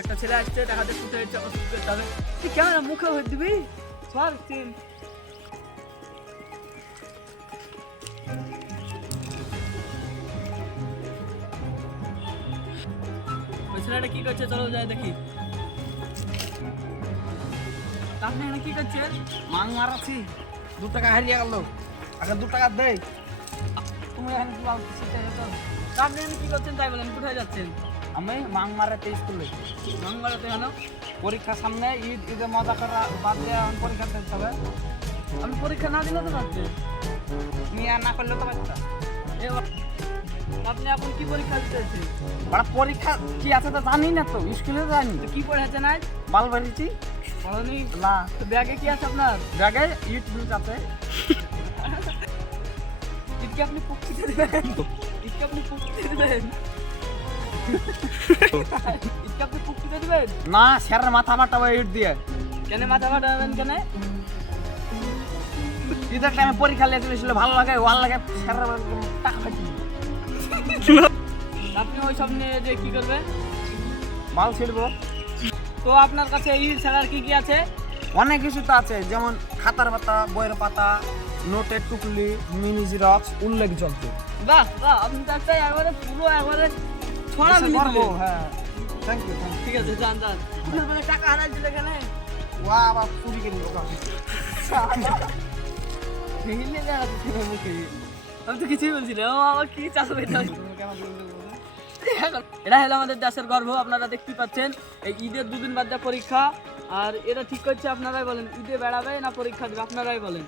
একটা ছেলে আসছে টাকা দিয়ে শুতে হচ্ছে ওষুধ করতে হবে। তুই কেমন মুখে হয়ে দিবি সর তিন ওই ছেলেটা কি করছে চলো যাই দেখি। আপনি এখানে কি করছেন? মাং মারাছি 2 টাকা হারিয়ে গেল, আগে 2 টাকা দেই। তুমি এখানে কি বলছো সেটাই তো। আপনি এখানে কি করছেন তাই বলেন, কোথায় যাচ্ছেন? আমি মাং মারাতে স্কুলে মঙ্গলাতে কেন? পরীক্ষা সামনে, ঈদে মজা করা বাদ দিয়ে এখন পরীক্ষা দিতে হবে। আমি পরীক্ষা না দিলে তো পারছে। তুমি আর না করলে তো পারতা। আপনি এখন কি পরীক্ষা দিতেছেন? বড় পরীক্ষা কি আছে তো জানি না, তো স্কুলে জানি। তো কি পড়েছেন আজ? বাল বেরিয়েছি পড়নি? না। তো ব্যাগে কি আছে আপনার? ব্যাগে ইট বিট আছে। ঈদকে আপনি পুক্তিতে দেবেন? ঈদকে আপনি পুক্তিতে দেবেন? ঈদকে আপনি পুক্তিতে দেবেন? না, স্যারের মাথা ফাটাবো ইট দিয়ে। কেন মাথা ফাটাবেন কেন? ঈদের টাইমে পরীক্ষা লিখলে ভালো লাগে, ওয়াল লাগে, স্যারের টাকা ফাটি আপনি ওই সব নিয়ে যে কি করবেন? মাল ছিড়বো। তো আপনার কাছে ঈদ ছাড়ার কি কি আছে? অনেক কিছু তো আছে, যেমন খাতার পাতা, বইয়ের পাতা, নোটের টুকলি, মিনি জিরক্স, উল্লেখযোগ্য। বাহ বাহ, আপনি তো একটা একবারে পুরো একবারে ছড়া এসে মিলিয়ে করবো, দিলেন। হ্যাঁ। Thank you. ঠিক আছে যান যান। আপনার টাকা হারাইছিল এখানে? ওয়া আবার চুরি করে নিবো। ভেঙে যাচ্ছে তোমার মুখে। আমি তো কিছুই বলছি না, ও আমার কি চাষবে এটা। তুমি কেন বললে বলো? এটা হলো আমাদের দেশের গর্ব, আপনারা দেখতে পাচ্ছেন। এই ঈদের 2 দিন বাদ যা পরীক্ষা, আর এটা ঠিক করছে আপনারাই বলেন, ঈদে বেড়াবে না পরীক্ষা দেবে আপনারাই বলেন।